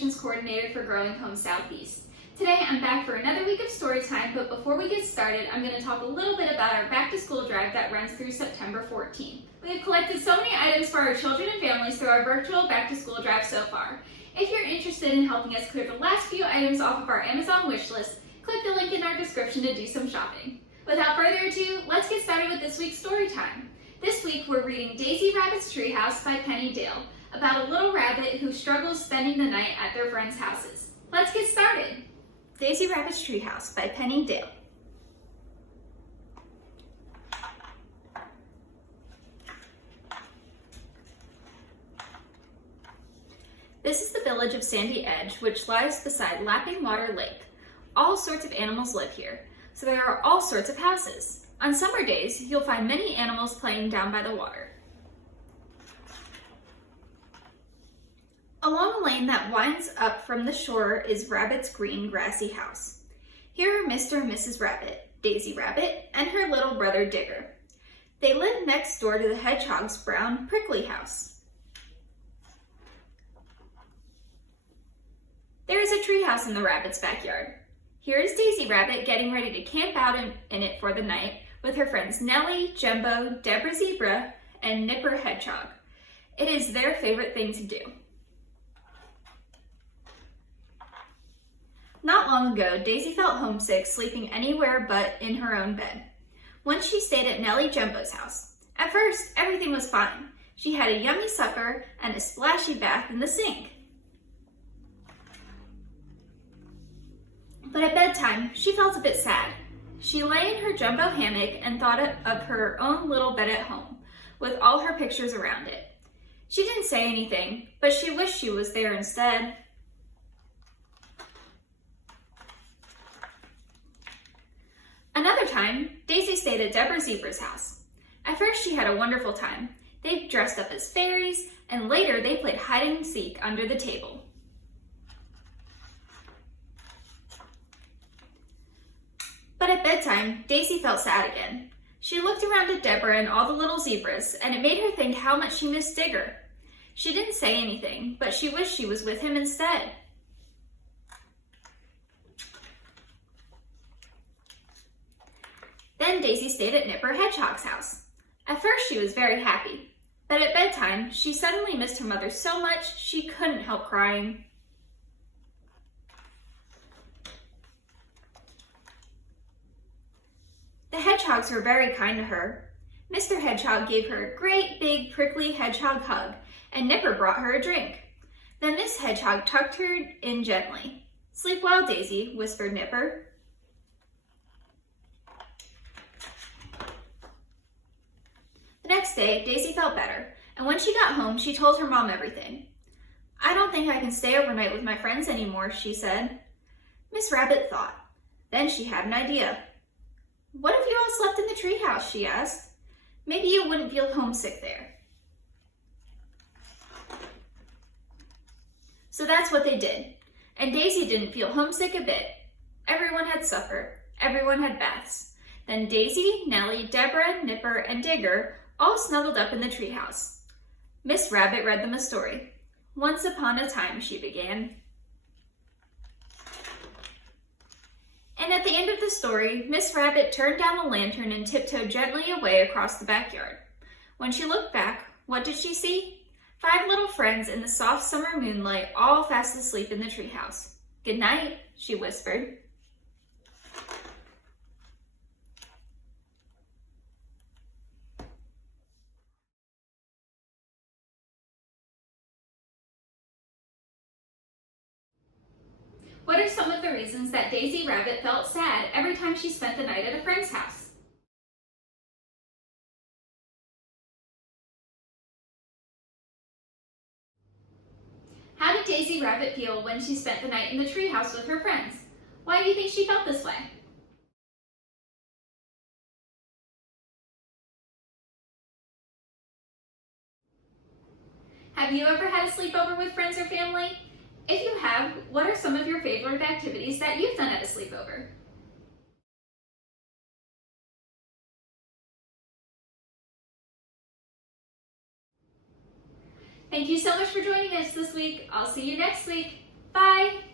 Communications Coordinator for Growing Home Southeast. Today I'm back for another week of story time, but before we get started, I'm going to talk a little bit about our back to school drive that runs through September 14th. We have collected so many items for our children and families through our virtual back to school drive so far. If you're interested in helping us clear the last few items off of our Amazon wish list, click the link in our description to do some shopping. Without further ado, let's get started with this week's story time. This week we're reading Daisy Rabbit's Treehouse by Penny Dale, about a little rabbit who struggles spending the night at their friends' houses. Let's get started! Daisy Rabbit's Treehouse by Penny Dale. This is the village of Sandy Edge, which lies beside Lapping Water Lake. All sorts of animals live here, so there are all sorts of houses. On summer days, you'll find many animals playing down by the water. Along a lane that winds up from the shore is Rabbit's green grassy house. Here are Mr. and Mrs. Rabbit, Daisy Rabbit, and her little brother Digger. They live next door to the hedgehog's brown prickly house. There is a treehouse in the rabbit's backyard. Here is Daisy Rabbit getting ready to camp out in it for the night with her friends Nellie, Jumbo, Deborah Zebra, and Nipper Hedgehog. It is their favorite thing to do. Not long ago, Daisy felt homesick sleeping anywhere but in her own bed. Once she stayed at Nellie Jumbo's house. At first, everything was fine. She had a yummy supper and a splashy bath in the sink. But at bedtime, she felt a bit sad. She lay in her jumbo hammock and thought of her own little bed at home, with all her pictures around it. She didn't say anything, but she wished she was there instead. Another time, Daisy stayed at Deborah Zebra's house. At first, she had a wonderful time. They dressed up as fairies, and later they played hide and seek under the table. But at bedtime, Daisy felt sad again. She looked around at Deborah and all the little zebras, and it made her think how much she missed Digger. She didn't say anything, but she wished she was with him instead. Then Daisy stayed at Nipper Hedgehog's house. At first she was very happy, but at bedtime she suddenly missed her mother so much she couldn't help crying. The hedgehogs were very kind to her. Mr. Hedgehog gave her a great big prickly hedgehog hug, and Nipper brought her a drink. Then Miss Hedgehog tucked her in gently. "Sleep well, Daisy," whispered Nipper. The next day, Daisy felt better, and when she got home, she told her mom everything. "I don't think I can stay overnight with my friends anymore," she said. Miss Rabbit thought. Then she had an idea. "What if you all slept in the treehouse?" she asked. "Maybe you wouldn't feel homesick there." So that's what they did, and Daisy didn't feel homesick a bit. Everyone had supper, everyone had baths. Then Daisy, Nellie, Deborah, Nipper, and Digger all snuggled up in the treehouse. Miss Rabbit read them a story. "Once upon a time," she began. And at the end of the story, Miss Rabbit turned down the lantern and tiptoed gently away across the backyard. When she looked back, what did she see? 5 little friends in the soft summer moonlight, all fast asleep in the treehouse. "Good night," she whispered. What are some of the reasons that Daisy Rabbit felt sad every time she spent the night at a friend's house? How did Daisy Rabbit feel when she spent the night in the treehouse with her friends? Why do you think she felt this way? Have you ever had a sleepover with friends or family? If you have, what are some of your favorite activities that you've done at a sleepover? Thank you so much for joining us this week. I'll see you next week. Bye!